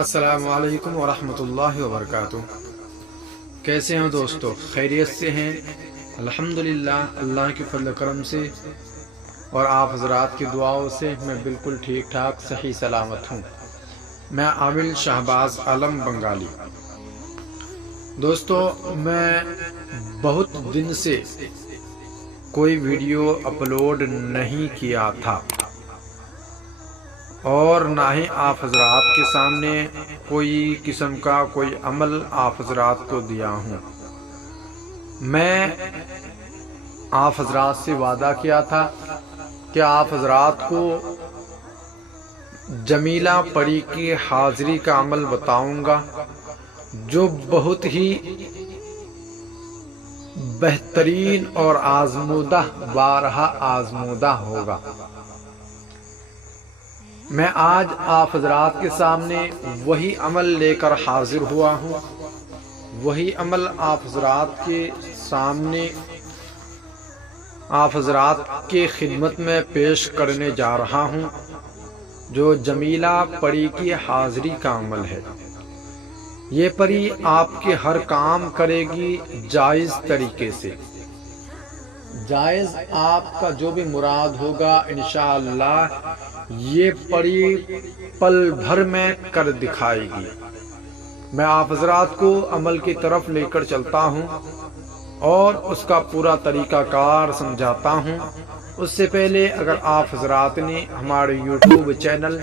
السلام علیکم ورحمۃ اللہ وبرکاتہ۔ کیسے ہیں دوستو؟ خیریت سے ہیں؟ الحمدللہ، اللہ کے فضل و کرم سے اور آپ حضرات کی دعاؤں سے میں بالکل ٹھیک ٹھاک صحیح سلامت ہوں۔ میں عامل شہباز عالم بنگالی۔ دوستو، میں بہت دن سے کوئی ویڈیو اپلوڈ نہیں کیا تھا اور نہ ہی آپ حضرات کے سامنے کوئی قسم کا کوئی عمل آپ حضرات کو دیا ہوں۔ میں آپ حضرات سے وعدہ کیا تھا کہ آپ حضرات کو جمیلہ پری کی حاضری کا عمل بتاؤں گا جو بہت ہی بہترین اور آزمودہ، بارہا آزمودہ ہوگا۔ میں آج آپ حضرات کے سامنے وہی عمل لے کر حاضر ہوا ہوں، وہی عمل آپ حضرات کے سامنے آپ حضرات کے خدمت میں پیش کرنے جا رہا ہوں، جو جمیلہ پری کی حاضری کا عمل ہے۔ یہ پری آپ کے ہر کام کرے گی جائز طریقے سے۔ جائز آپ کا جو بھی مراد ہوگا انشاءاللہ یہ پری پل بھر میں کر دکھائے گی۔ میں آپ حضرات کو عمل کی طرف لے کر چلتا ہوں اور اس کا پورا طریقہ کار سمجھاتا ہوں۔ اس سے پہلے اگر آپ حضرات نے ہمارے یوٹیوب چینل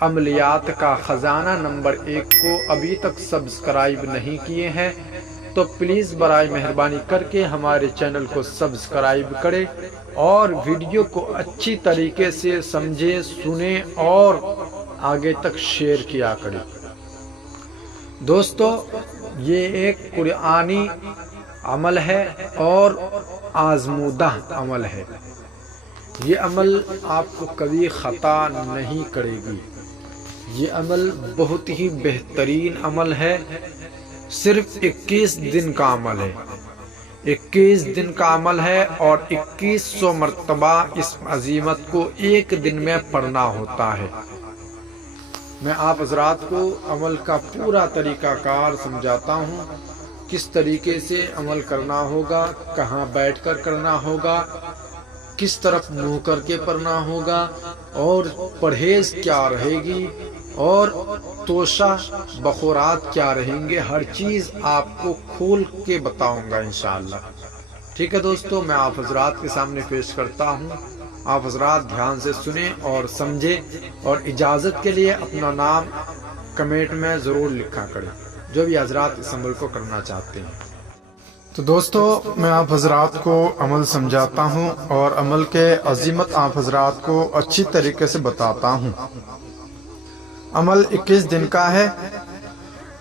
عملیات کا خزانہ نمبر 1 کو ابھی تک سبسکرائب نہیں کیے ہیں تو پلیز برائے مہربانی کر کے ہمارے چینل کو سبسکرائب کریں اور ویڈیو کو اچھی طریقے سے سمجھے، سنیں اور آگے تک شیئر کیا کریں۔ دوستو، یہ ایک قرآنی عمل ہے اور آزمودہ عمل ہے۔ یہ عمل آپ کو کبھی خطا نہیں کرے گی۔ یہ عمل بہت ہی بہترین عمل ہے۔ صرف 21 دن کا عمل ہے، 21 دن کا عمل ہے اور 2100 مرتبہ اس عظیمت کو ایک دن میں پڑھنا ہوتا ہے۔ میں آپ حضرات کو عمل کا پورا طریقہ کار سمجھاتا ہوں، کس طریقے سے عمل کرنا ہوگا، کہاں بیٹھ کر کرنا ہوگا، کس طرف منہ کر کے پڑھنا ہوگا اور پرہیز کیا رہے گی اور توشہ بخورات کیا رہیں گے، ہر چیز آپ کو کھول کے بتاؤں گا انشاءاللہ۔ ٹھیک ہے دوستو، میں آپ حضرات کے سامنے پیش کرتا ہوں۔ آپ حضرات دھیان سے سنیں اور سمجھیں اور اجازت کے لیے اپنا نام کمنٹ میں ضرور لکھا کریں جو بھی حضرات اس عمل کو کرنا چاہتے ہیں۔ تو دوستو، میں آپ حضرات کو عمل سمجھاتا ہوں اور عمل کے عظیمت آپ حضرات کو اچھی طریقے سے بتاتا ہوں۔ عمل 21 دن کا ہے۔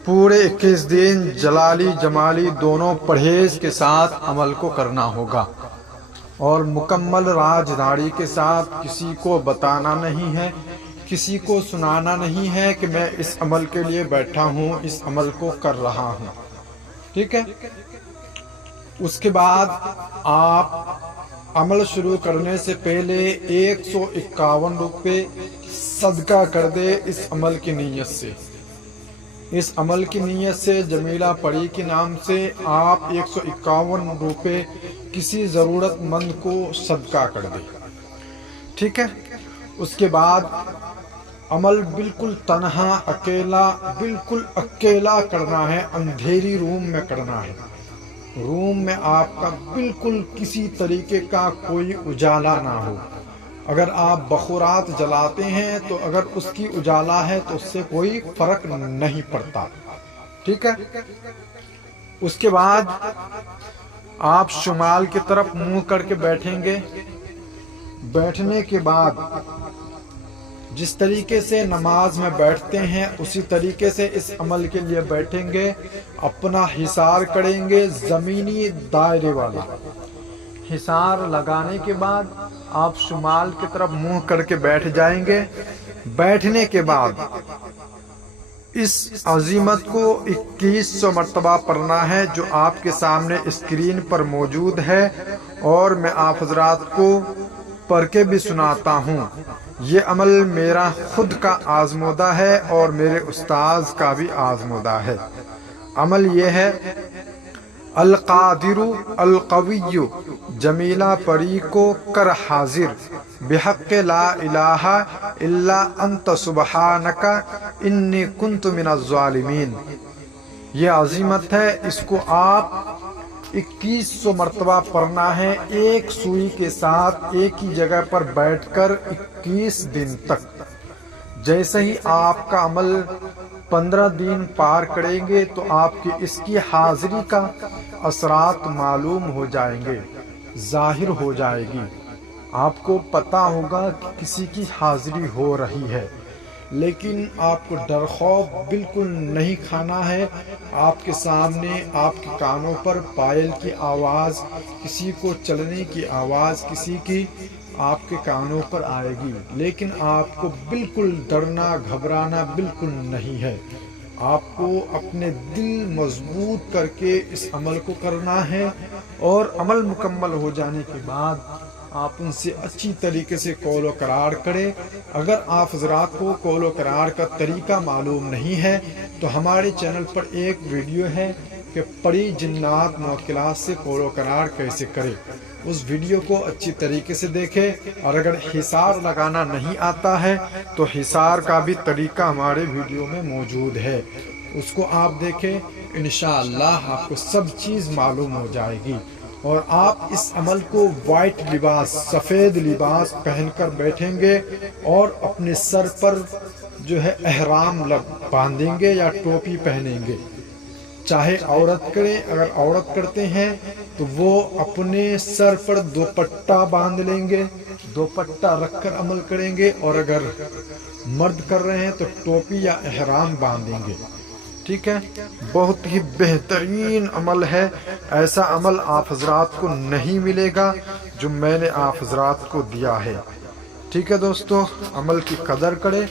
پورے 21 دن جلالی جمالی دونوں پرہیز کے ساتھ عمل کو کرنا ہوگا اور مکمل راجداری کے ساتھ۔ کسی کو بتانا نہیں ہے، کسی کو سنانا نہیں ہے کہ میں اس عمل کے لیے بیٹھا ہوں، اس عمل کو کر رہا ہوں۔ ٹھیک ہے؟ اس کے بعد آپ عمل شروع کرنے سے پہلے 151 روپے صدقہ کر دے اس عمل کی نیت سے۔ اس عمل کی نیت سے جمیلہ پری کے نام سے آپ 151 روپے کسی ضرورت مند کو صدقہ کر دیں۔ ٹھیک ہے؟ اس کے بعد عمل بالکل تنہا، اکیلا، بالکل اکیلا کرنا ہے، اندھیری روم میں کرنا ہے۔ روم میں آپ کا بالکل کسی طریقے کا کوئی اجالا نہ ہو۔ اگر آپ بخورات جلاتے ہیں تو اگر اس کی اجالا ہے تو اس سے کوئی فرق نہیں پڑتا۔ ٹھیک ہے؟ اس کے بعد آپ شمال کی طرف منہ کر کے بیٹھیں گے۔ بیٹھنے کے بعد جس طریقے سے نماز میں بیٹھتے ہیں اسی طریقے سے اس عمل کے لیے بیٹھیں گے۔ اپنا حصار کریں گے زمینی دائرے والا۔ حصار لگانے کے بعد آپ شمال کی طرف منہ کر کے بیٹھ جائیں گے۔ بیٹھنے کے بعد اس عظیمت کو 2100 مرتبہ پڑھنا ہے جو آپ کے سامنے اسکرین پر موجود ہے اور میں آپ حضرات کو پڑھ کے بھی سناتا ہوں۔ یہ عمل میرا خود کا آزمودہ ہے اور میرے استاذ کا بھی آزمودہ ہے۔ عمل یہ ہے، القادر القوی جمیلہ پری کو کر حاضر، بحق لا الہ الا انت سبحانک انی کنت من الظالمین۔ یہ عظیمت ہے، اس کو آپ 2100 مرتبہ پڑھنا ہے، ایک سوئی کے ساتھ ایک ہی جگہ پر بیٹھ کر 21 دن تک۔ جیسے ہی آپ کا عمل 15 دن پار کریں گے تو آپ کی اس کی حاضری کا اثرات معلوم ہو جائیں گے، ظاہر ہو جائے گی۔ آپ کو پتہ ہوگا کہ کسی کی حاضری ہو رہی ہے، لیکن آپ کو ڈر خوف بالکل نہیں کھانا ہے۔ آپ کے سامنے آپ کے کانوں پر پائل کی آواز، کسی کو چلنے کی آواز کسی کی آپ کے کانوں پر آئے گی، لیکن آپ کو بالکل ڈرنا گھبرانا بالکل نہیں ہے۔ آپ کو اپنے دل مضبوط کر کے اس عمل کو کرنا ہے، اور عمل مکمل ہو جانے کے بعد آپ ان سے اچھی طریقے سے قول و قرار کریں۔ اگر آپ حضرات کو قول و قرار کا طریقہ معلوم نہیں ہے تو ہمارے چینل پر ایک ویڈیو ہے کہ پری جنات موکلات سے قول و قرار کیسے کرے، اس ویڈیو کو اچھی طریقے سے دیکھیں۔ اور اگر حصار لگانا نہیں آتا ہے تو حصار کا بھی طریقہ ہمارے ویڈیو میں موجود ہے، اس کو آپ دیکھیں، انشاءاللہ آپ کو سب چیز معلوم ہو جائے گی۔ اور آپ اس عمل کو وائٹ لباس، سفید لباس پہن کر بیٹھیں گے اور اپنے سر پر جو ہے احرام باندھیں گے یا ٹوپی پہنیں گے، چاہے عورت کریں، اگر عورت کرتے ہیں تو وہ اپنے سر پر دوپٹہ باندھ لیں گے، دوپٹہ رکھ کر عمل کریں گے، اور اگر مرد کر رہے ہیں تو ٹوپی یا احرام باندھیں گے۔ ٹھیک ہے، بہت ہی بہترین عمل ہے، ایسا عمل آپ حضرات کو نہیں ملے گا جو میں نے آپ حضرات کو دیا ہے۔ ٹھیک ہے دوستو، عمل کی قدر کریں،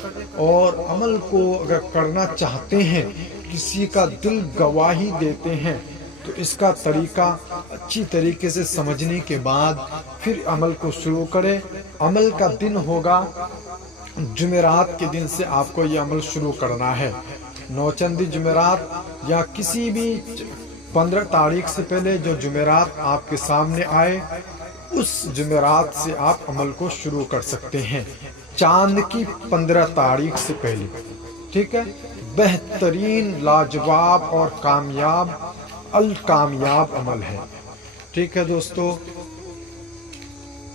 اور عمل کو اگر کرنا چاہتے ہیں، کسی کا دل گواہی دیتے ہیں، تو اس کا طریقہ اچھی طریقے سے سمجھنے کے بعد پھر عمل کو شروع کریں۔ عمل کا دن ہوگا جمعرات کے دن سے آپ کو یہ عمل شروع کرنا ہے، نوچندی جمعرات یا کسی بھی 15 تاریخ سے پہلے جو جمعرات آپ کے سامنے آئے، اس جمعرات سے آپ عمل کو شروع کر سکتے ہیں، چاند کی 15 تاریخ سے پہلے۔ ٹھیک ہے، بہترین لاجواب اور کامیاب الکامیاب عمل ہے۔ ٹھیک ہے دوستو،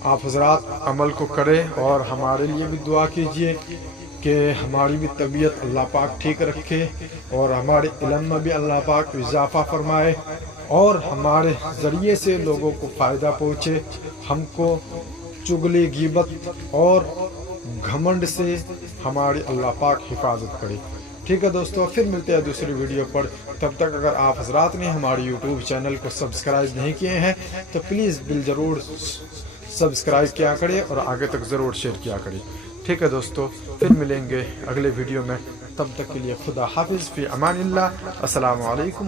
آپ حضرات عمل کو کریں اور ہمارے لیے بھی دعا کیجئے کہ ہماری بھی طبیعت اللہ پاک ٹھیک رکھے، اور ہمارے علم میں بھی اللہ پاک اضافہ فرمائے، اور ہمارے ذریعے سے لوگوں کو فائدہ پہنچے، ہم کو چغلی غیبت اور گھمنڈ سے ہماری اللہ پاک حفاظت کرے۔ ٹھیک ہے دوستو، پھر ملتے ہیں دوسری ویڈیو پر، تب تک اگر آپ حضرات نے ہماری یوٹیوب چینل کو سبسکرائب نہیں کیے ہیں تو پلیز ضرور سبسکرائب کیا کرے اور آگے تک ضرور شیئر کیا کرے۔ ٹھیک ہے دوستو، پھر ملیں گے اگلے ویڈیو میں، تب تک کے لیے خدا حافظ، فی امان اللہ، السلام علیکم۔